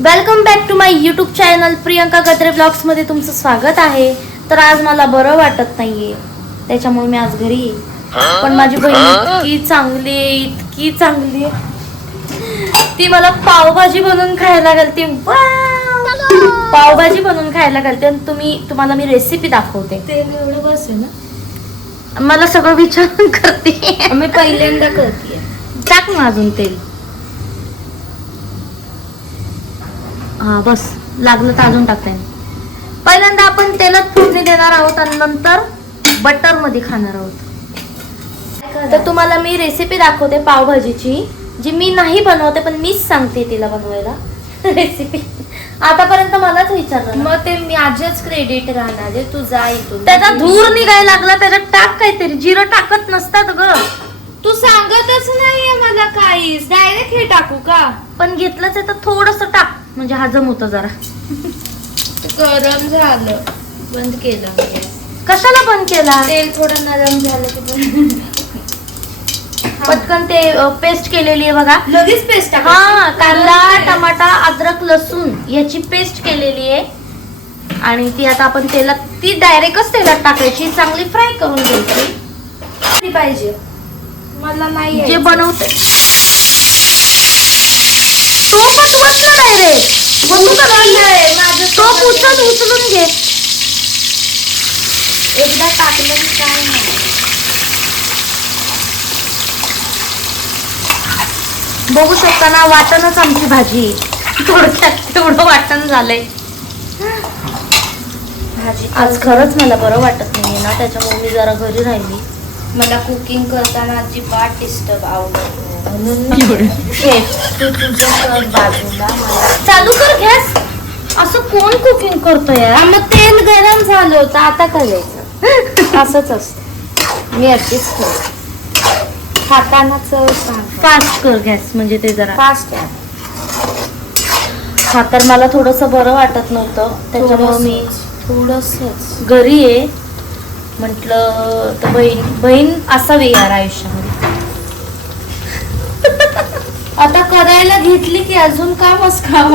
Welcome back to my YouTube channel Priyanka Gadre vlogs मध्ये तुमचं स्वागत आहे. तर आज मला बरं वाटत नाहीये, त्याच्यामुळे मी आज घरी आहे. पण माझी बहीण इतकी चांगली आहे, ती मला पावभाजी बनवून खायला घालते. पावभाजी बनवून खायला घालते आणि तुम्हाला मी रेसिपी दाखवते. तेल एवढं बस आहे ना, मला सगळं विचारून करते. मी पहिल्यांदा करते. टाक ना अजून तेल. हा बस, लागलं तर अजून टाकता येईल. पहिल्यांदा आपण तेलात फोडणी देणार आहोत आणि नंतर बटर मध्ये खाणार आहोत. तर तुम्हाला मी रेसिपी दाखवते पावभाजीची, जी मी नाही बनवते पण मीच सांगते तिला बनवायला रेसिपी. आतापर्यंत मलाच विचारलं, मग ते माझ्याच क्रेडिट राहणार आहे. तू जा इथून. त्याचा धूर निघायला लागला, त्याच्यात टाक काहीतरी. जिरं टाकत नसतात ग. तू सांगतच नाहीये मला काहीच. डायरेक्ट हे टाकू का? पण घेतलंच आहे तर थोडस टाक, म्हणजे हजम होतं जरा. गरम झालं, बंद केलं गॅस. कशाला बंद केला? तेल थोडं नरम झालं की बंद. पटकन ते पेस्ट केलेली आहे बघा. लगेच पेस्ट टाक. हा, कांदा, टमाटा, अद्रक, लसूण याची पेस्ट केलेली आहे आणि ती आता आपण तेलात, ती डायरेक्टच तेलात टाकायची, चांगली फ्राय करून घ्यायची पाहिजे. मला नाही जे बनवते तो पटवत ना डायरेक्ट. टोप उचलून घे. एकदा टाकलं की काय नाही. बघू शकता ना, वाटणच आमची भाजी. थोडक्यात तेवढं वाटण झालंय. भाजी आज खरंच मला बरं वाटत नाहीये ना, त्याच्यामुळे मी जरा घरी राहिली. मला कुकिंग करताना अजिबात डिस्टर्ब आवडत. तू तुझं कर बाजूला, चालू कर गॅस. असं कोण कुकिंग करतोय यार? मग तेल गरम झालं होतं, आता करायचं. असंच असतं, मी अशीच करते. खाताना चव सांग. फास्ट कर गॅस, म्हणजे ते जरा फास्ट आहे. हा, तर मला थोडस बरं वाटत नव्हतं, त्याच्यामुळे मी थोडंसंच घरी आहे. म्हटलं तर बहीण असावी यार आयुष्यामध्ये. आता करायला घेतली की अजून कामच काम.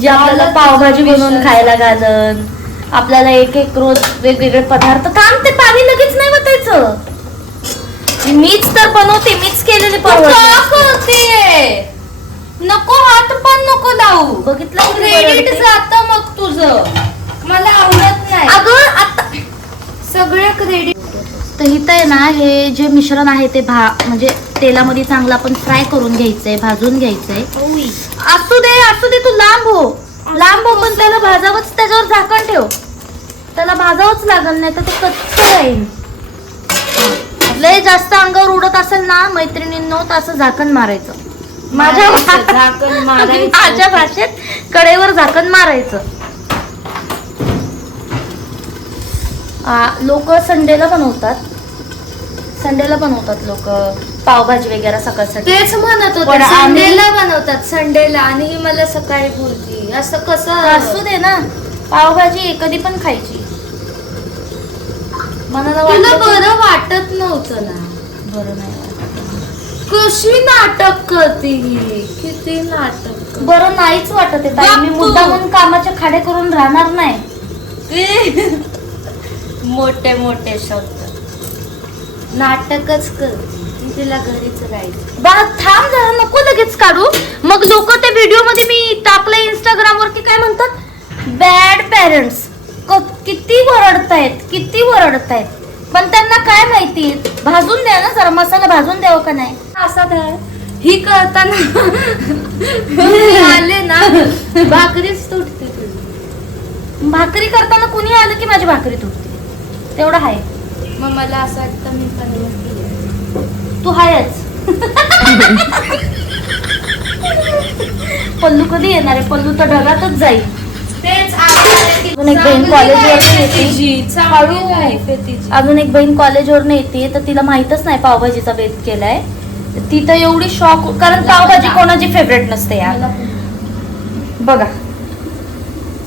जे आपल्याला पावभाजी बनवून खायला घालन, आपल्याला एक एक रोज वेगवेगळे पदार्थ. थांब, ते पाणी लगेच नाही वतायचं. मीच तर बनवते, मीच केलेले करते. नको, हात पण नको लावू. बघितलं क्रेडिट जातं मग तुझं. मला आवडत नाही अगं. आता सगळं क्रेडिट. तर इथं आहे ना, हे जे मिश्रण आहे ते म्हणजे तेलामध्ये चांगलं आपण फ्राय करून घ्यायचंय, भाजून घ्यायचंय. असू दे तू लांब हो. पण त्याला भाजावंच. त्याच्यावर झाकण ठेव, त्याला भाजावंच लागल, नाही तर ते कच्चं राहील. लय जास्त अंगावर उडत असेल ना मैत्रिणींनो, तर असं झाकण मारायचं. झाकण मारायचं. माझ्या भाषेत कडेवर झाकण मारायचं. लोक संडेला बनवतात लोक पावभाजी वगैरे सकाळसाठी. तेच म्हणत होते, पण संडेला बनवतात संडेला. आणि ही मला सकाळी बोलती, असं कसं? असू दे ना, पावभाजी कधी पण खायची. मनाला तुला वाटलं बरं वाटत नव्हतं ना? बरं नाही वाटत. कशी नाटक करते ही, किती नाटक. बरं नाहीच वाटत आहे ताई. मी मुद्दामून कामाचे खाडे करून राहणार नाही. मोठे मोठे शब्द. नाटकच कर. तिला घरीच राहायचं. बा थांब जरा, नको लगेच काढू. मग लोक ते व्हिडिओ मध्ये मी टाकलंय इंस्टाग्राम वरती, काय म्हणतात, बॅड पेरेंट्स. किती वरडतायत. पण त्यांना काय माहिती, भाजून द्या ना जरा, मसाला भाजून द्यावं का नाही. असा धर. ही करताना आले ना, भाकरीच तुटते तुझी. भाकरी करताना कुणी आलं की माझी भाकरी तुटते, तेवढं आहे. मग मला असं वाटतं मी पण नसते. तू हायच. पल्लू कधी येणार आहे? पल्लू तर ढगातच जाईल. तेच अजून एक बहीण कॉलेजवरनं येते, तर तिला माहितच नाही पावभाजीचा बेत केलाय. ती तर एवढी शॉक, कारण पावभाजी कोणाची फेवरेट नसते यार. बघा,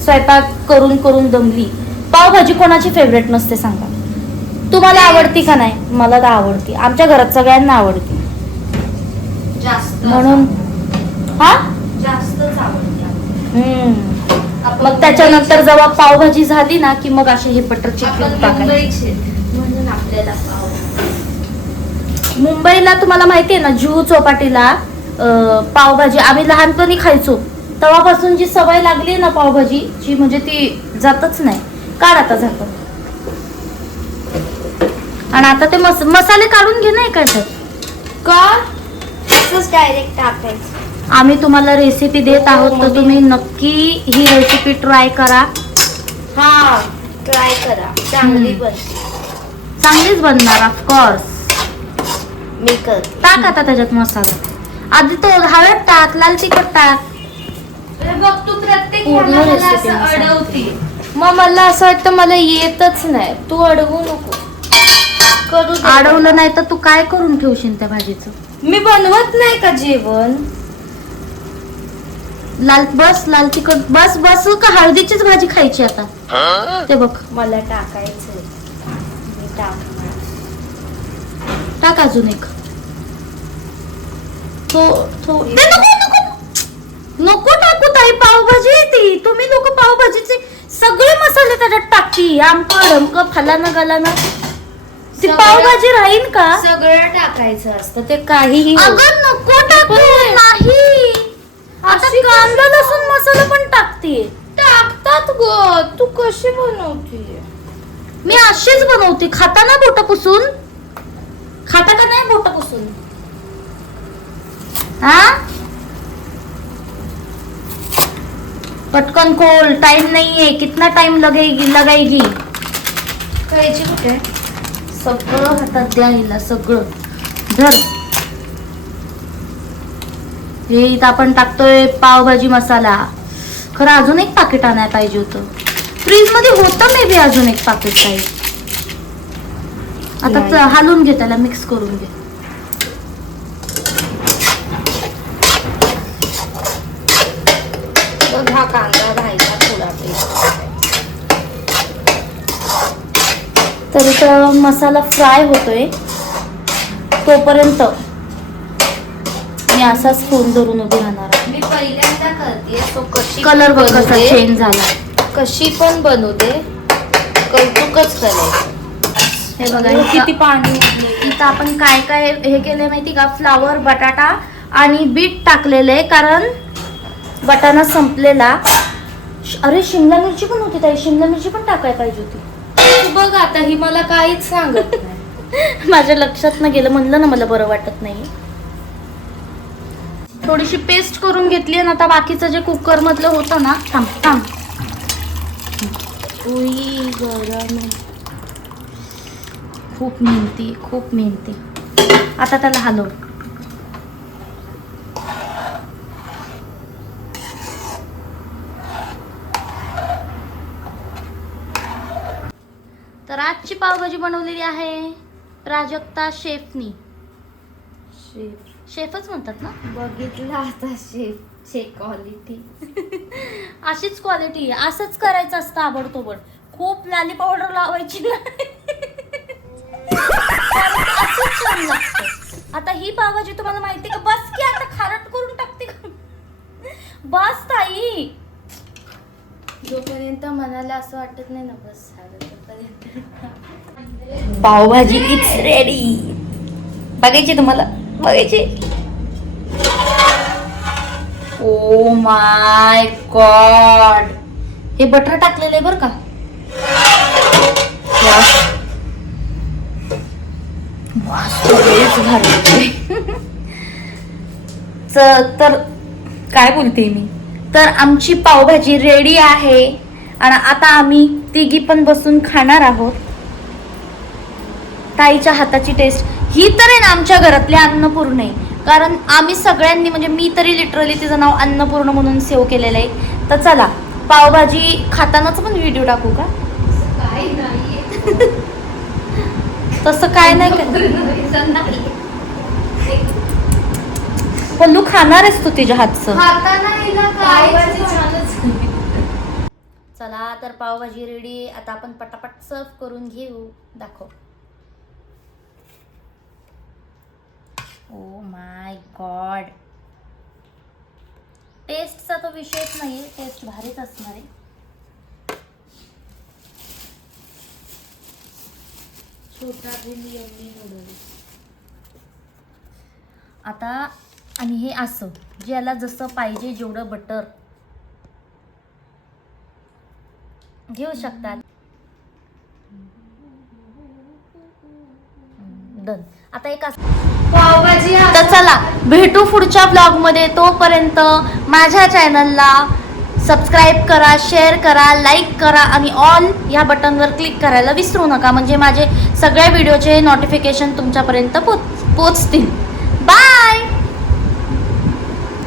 स्वयंपाक करून करून दमली. पावभाजी कोणाची फेवरेट नसते सांगा. तुम्हाला आवडती का नाही? मला तर आवडती. आमच्या घरात सगळ्यांना आवडती. जास्त म्हणून हा जास्त मग त्याच्यानंतर जेव्हा पावभाजी झाली ना की मग असे हे बटर चिकन टाकायचे. म्हणून आपल्याला मुंबईला तुम्हाला माहितीये ना जुहू चौपाटीला पावभाजी आम्ही लहानपणी खायचो, तेव्हापासून जी सवय लागली ना पावभाजीची म्हणजे ती जातच नाही. काढ आता जातो. आणि आता ते मसाले काढून घे नाही का का असंच डायरेक्ट टाकायचं. आम्ही तुम्हाला रेसिपी देत आहोत तर तुम्ही नक्की ही रेसिपी ट्राय करा. हा ट्राय करा, चांगली बनते. चांगलीच बनणार ऑफकोर्स. मी करते. टाक आता त्याच्यात मसाला. आधी तो हळद टाक, लाल तिखट टाक. बघ तू प्रत्येक पूर्ण ह्याला मला recipe असं नुसार. अडवते. मग मला असं वाटतं मला येतच नाही. तू अडवू नको. करू दे. अडवलं नाही तर तू काय करून ठेवशील त्या भाजीचं. मी बनवत नाही का जेवण. लाल तिखट बस का हळदीचीच भाजी खायची आता. ते बघ मला टाकायचंय. मी टाकणार. टाक अजून एक. ते नको टाकू ताई, पावभाजी आहे ती. तुम्ही लोक पावभाजीचे सगळे मसाले त्याच्यात टाकती. आमक फलाना गलाना ती सगळं- पावभाजी राहील का. सगळं टाकायचं असतं ते काहीही होत. अगं नको टाकू. नाही आता कांदा लसूण मसाला पण टाकते. टाकतात ग. तू कशी बनवते. मी अशीच बनवते. खाता ना बोट पुसून. खाता का नाही बोट पुसून. हा पटकन खोल. टाइम नाहीये. कितना टाइम लगाएगी. खायची कुठे. सगळं हातात द्या हिला. सगळं धर. हे इथं आपण टाकतोय पावभाजी मसाला. खरं अजून एक पाकिट आणायला पाहिजे होतं. फ्रीज मध्ये होतं मे बी अजून एक पाकिट काही. आता हलवून घे त्याला. मिक्स करून घे. बघ हा कांदा राहायचा थोडा तर इथं मसाला फ्राय होतोय तोपर्यंत मी असा स्पून धरून उभी राहणार. मी पहिल्यांदा करते. तो कशी कलर बघ बनवू कसा दे. चेंज झाला. कशी पण बनवू दे. कौतुकच करायचं. हे बघा किती किती पाणी. इथं आपण काय काय हे केलंय माहिती का. फ्लावर, बटाटा आणि बीट टाकलेले कारण बटाणा संपलेला. अरे शिमला मिरची पण होती ताई. शिमला मिरची पण टाकायला पाहिजे होती. तू बघ आता ही मला काहीच सांगत नाही. माझ्या लक्षात न गेलं. म्हणलं ना मला बरं वाटत नाही. थोडीशी पेस्ट करून घेतली आणि आता बाकीचं जे कुकर मधलं होतं ना. थांब उई गरम. खूप मेहनती. आता त्याला हलव. तर आजची पावभाजी बनवलेली आहे प्राजक्ता शेफनी. शेफच म्हणतात ना. बघितलं आता शेफचे क्वालिटी. अशीच क्वालिटी. असंच करायचं असतं आबडतोबड. खूप लाली पावडर लावायची नाही. असंच छान लागतं. आता ही पावभाजी तुम्हाला माहिती का. बस की आता खारट करून टाकते का. बस ताई. जोपर्यंत मनाला असं वाटत नाही ना बस झालं तोपर्यंत. Pav bhaji it's ready. बघायची तुम्हाला. बघायची. Oh my God. हे बटर टाकलेलं आहे बरं का. तर काय बोलते मी. तर आमची पावभाजी रेडी आहे आणि आता आम्ही तिघी पण बसून खाणार आहोत. ताईच्या हाताची टेस्ट ही तर आहे ना आमच्या घरातली अन्नपूर्ण आहे. कारण आम्ही सगळ्यांनी म्हणजे मी तरी लिटरली तिचं नाव अन्नपूर्ण म्हणून सेव्ह केलेलं आहे. तर चला पावभाजी खातानाच पण व्हिडिओ टाकू का. काही नाहीये. तसं काय नाही का. पल्लू खाणार आहेस तू तिच्या हातचं. खाताना हिला काय छानच. चला तर पावभाजी रेडी. आता आपण पटापट सर्व करून घेऊ. दाखव. Oh my God. टेस्टचा तो विषयच नाही. टेस्ट भारीच असणार आहे. छोटा भीम यम्मी नूडल्स. आता आणि हे असं ज्याला जसं पाहिजे जेवढं बटर घेऊ शकतात. डन. आता एक पावभाजी तर चला भेटू पुढच्या ब्लॉग मध्ये. तोपर्यंत माझ्या चॅनलला सबस्क्राईब करा, शेअर करा, लाईक करा आणि ऑल या बटनवर क्लिक करायला विसरू नका, म्हणजे माझे सगळ्या व्हिडिओचे नोटिफिकेशन तुमच्यापर्यंत पोचतील.